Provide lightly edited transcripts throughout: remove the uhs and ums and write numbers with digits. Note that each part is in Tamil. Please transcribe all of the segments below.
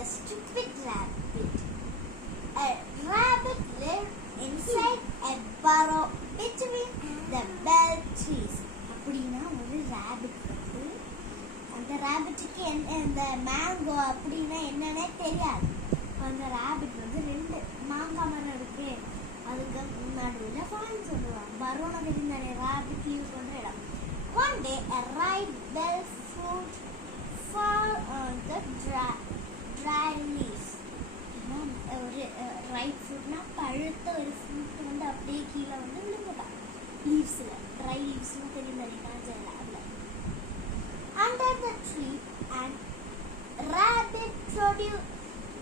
a stupid rabbit. A rabbit lived inside a burrow between the bell trees. அப்படின்னா ஒரு ராபிட் வந்து அந்த ராபிட்டுக்கு இந்த மேங்கோ அப்படின்னா என்னன்னே தெரியாது. அந்த ராபிட் வந்து 2 மாங்காய் மரம் இருக்கு, அதுக்கு நடுவில் ஃபாயின் சொல்லுவாங்க. பரோனா தெரிந்தாலே ராபிட் லீவ் பண்ணுற இடம். One day a ripe bell fruit fall on the dry leaves. ஒரு ரைட் ஃப்ரூட்னா பழுத்த ஒரு ஃப்ரூட் வந்து அப்படியே கீழே வந்து விழுந்துட்டான் லீவ்ஸில். ட்ரை லீவ்ஸ்னு தெரியும் நினைக்கிறேன். Under the tree and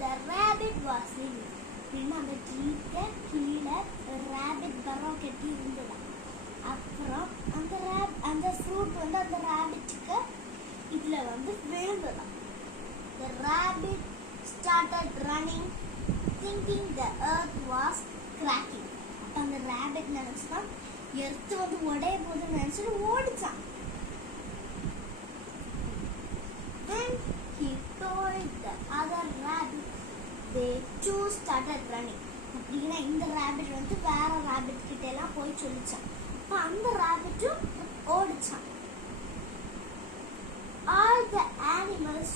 the rabbit was living. அப்படின்னா அந்த ட்ரீக்கு கீழே ராபிட் பரோ கட்டி இருந்துதான். அப்புறம் அந்த ஃப்ரூட் வந்து அந்த ராபிட்டுக்கு இதில் வந்து விழுந்துதான். The rabbit started running, thinking the earth was cracking. அப்போ அந்த ராபிட் நினச்சிதான் எர்த்து வந்து உடைய போதுன்னு நினச்சிட்டு ஓடிச்சான். Then he told the other rabbit. They too started running. அப்படின்னா இந்த ராபிட் வந்து வேற ராபிட் கிட்ட எல்லாம் போய் சொல்லிச்சான். அப்போ அந்த ராபிட்டும் ஓடிச்சான். All the animals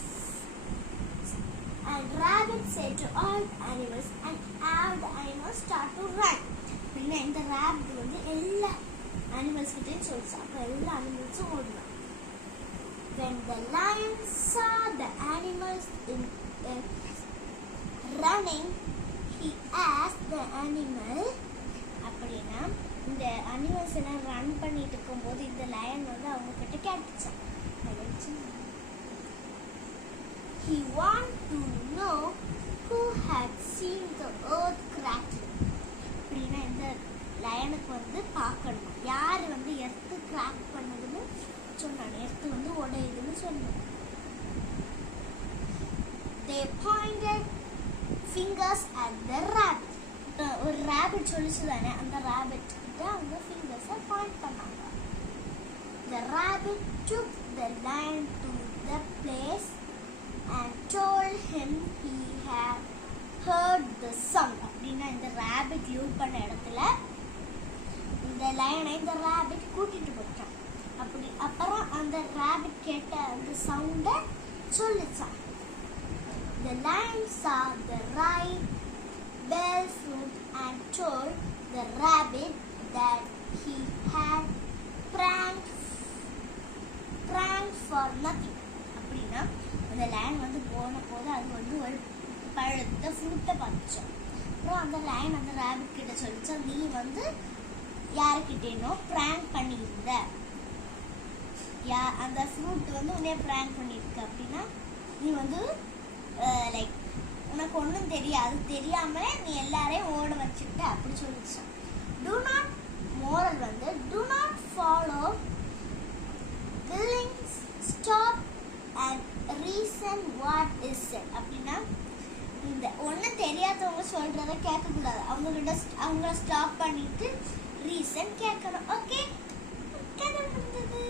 and rabbit said to all the animals and all the animals start to run. அப்படின்னா இந்த ராபிட் வந்து எல்லா அனிமல்ஸ் கிட்டையும் சொல்லிச்சான். அப்போ எல்லா அனிமல்ஸும் ஓடினான். When the lion saw the animals running, he asked the animal. அப்படின்னா இந்த அனிமல்ஸ் எல்லாம் ரன் பண்ணிட்டு இருக்கும்போது இந்த லயன் வந்து அவங்க கிட்ட கேட்டுச்சான். He wanted to know who had seen the earth cracking. அப்படின்னா இந்த லயனுக்கு வந்து பார்க்கணும் யார் வந்து எர்த்து கிராக் பண்ணதுன்னு சொன்னான். எர்த்து வந்து உடையுதுன்னு சொன்னான். They pointed fingers at the rabbit. ஒரு rabbit சொல்லிச்சு தானே, அந்த rabbit கிட்ட அவங்க ஃபிங்கர்ஸை பாயிண்ட் பண்ணாங்க. The rabbit took the lion to the place and told him he had heard the sound. அப்படின்னா இந்த rabbit யூ பண்ண இடத்துல இந்த லயனை இந்த rabbit கூட்டிட்டு போயிட்டான். அப்புறம் அந்த rabbit கேட்ட அந்த சவுண்டை சொல்லிச்சான். The lion saw the ripe bell fruit and told the rabbit that he had pranked for nothing. அப்படின்னா அந்த lion வந்து போன போது அது வந்து ஒரு பழுத்த ஃப்ரூட்டை பார்த்துச்சோம். அப்புறம் அந்த lion அந்த rabbit கிட்ட சொல்லிச்சா, நீ வந்து யாருக்கிட்டேனோ பிராங்க் பண்ணியிருந்த, அந்த ஃப்ரூட் வந்து உன்னைய பிராங்க் பண்ணியிருக்கு. அப்படின்னா நீ வந்து லைக் உனக்கு ஒன்றும் தெரியாது, தெரியாமலே நீ எல்லாரையும் ஓட வச்சுக்கிட்ட அப்படி சொல்லிச்சான். மோரல் வந்து do not follow billings, stop and reason what is said. அப்படின்னா இந்த ஒன்றும் தெரியாதவங்க சொல்றதை கேட்கக்கூடாது, அவங்கள ஸ்டாப் பண்ணிட்டு ரீசன் கேட்கணும். ஓகே, கதை முடிஞ்சது.